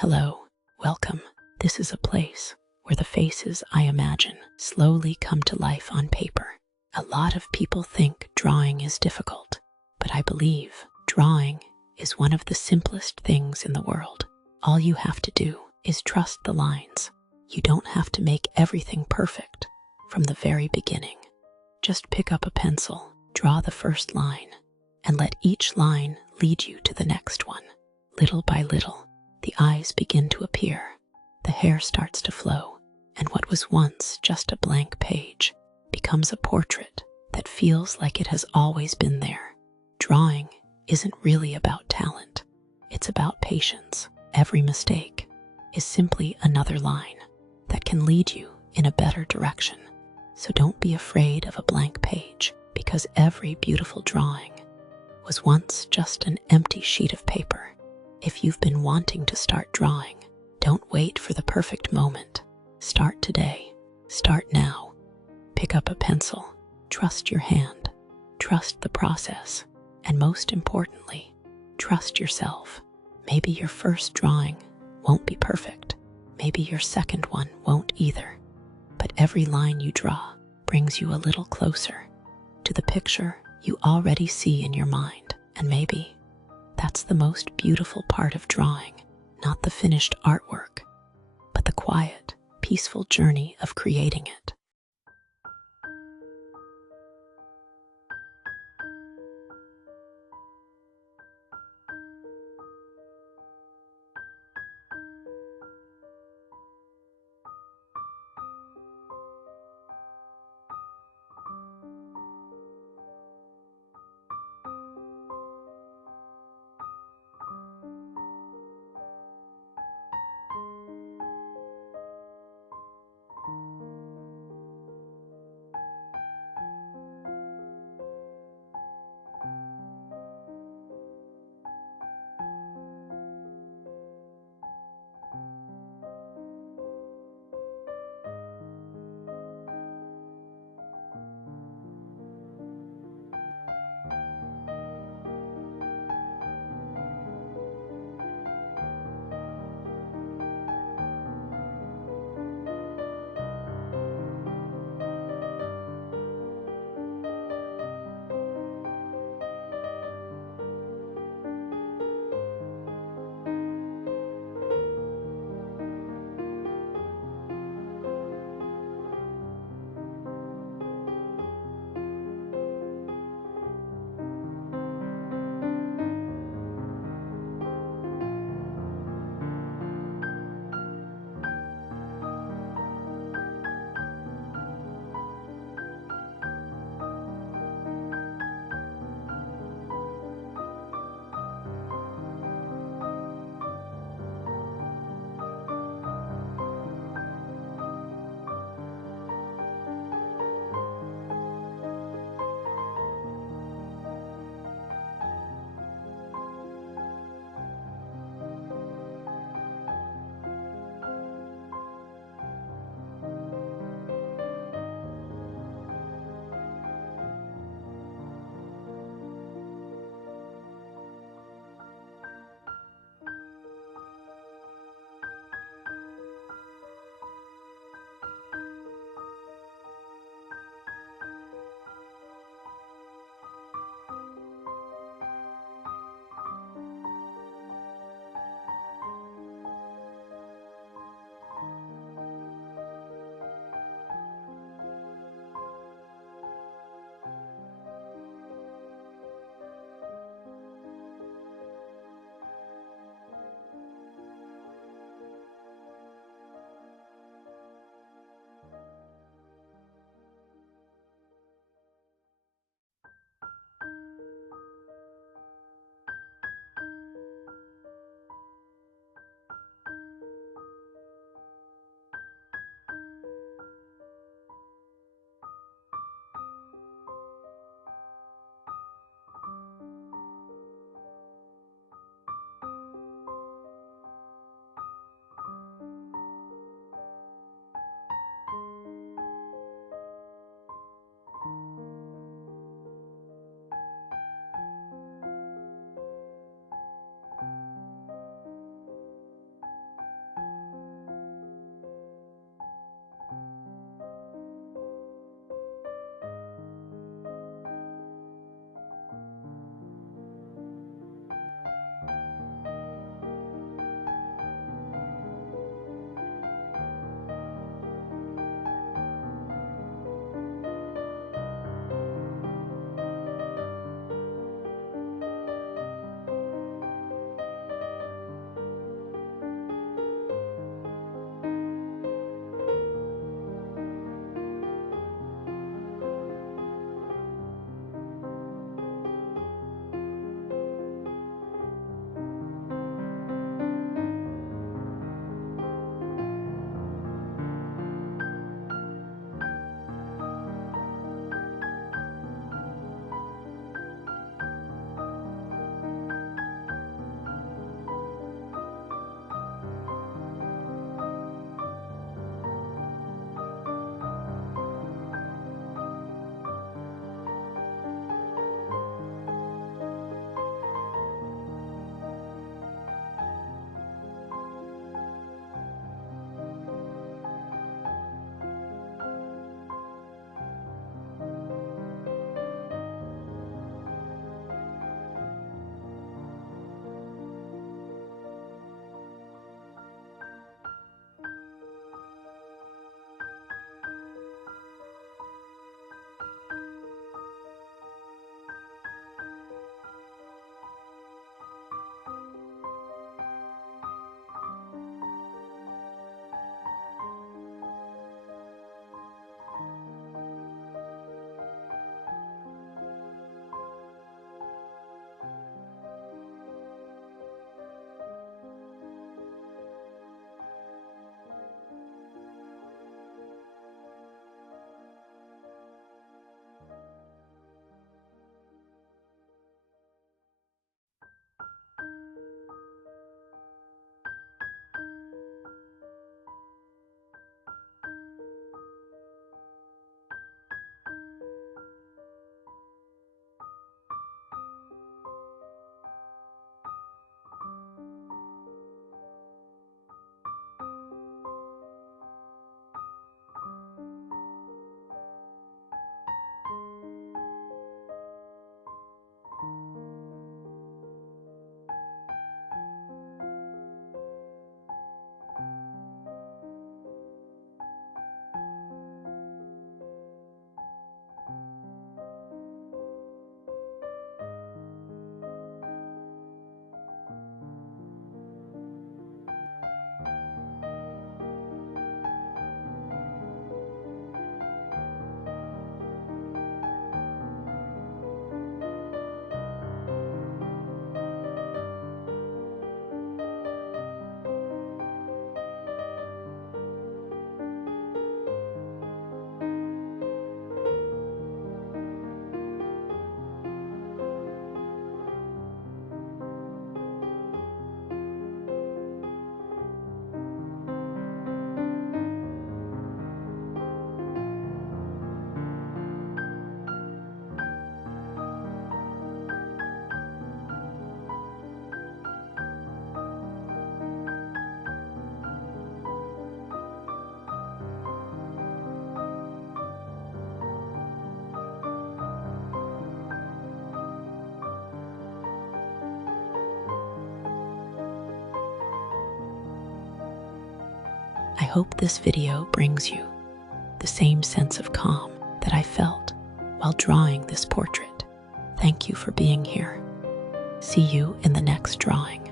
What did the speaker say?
Hello, welcome. This is a place where the faces I imagine slowly come to life on paper. A lot of people think drawing is difficult, but I believe drawing is one of the simplest things in the world. All you have to do is trust the lines. You don't have to make everything perfect from the very beginning. Just pick up a pencil, draw the first line, and let each line lead you to the next one. Little by little, the eyes begin to appear, the hair starts to flow, and what was once just a blank page becomes a portrait that feels like it has always been there. Drawing isn't really about talent, it's about patience. Every mistake is simply another line that can lead you in a better direction. So don't be afraid of a blank page, because every beautiful drawing was once just an empty sheet of paper. If you've been wanting to start drawing, don't wait for the perfect moment. Start today. Start now. Pick up a pencil. Trust your hand. Trust the process. And most importantly, trust yourself. Maybe your first drawing won't be perfect. Maybe your second one won't either. But every line you draw brings you a little closer to the picture you already see in your mind. And maybe that's the most beautiful part of drawing, not the finished artwork, but the quiet, peaceful journey of creating it. hope this video brings you the same sense of calm that I felt while drawing this portrait. Thank you for being here. See you in the next drawing.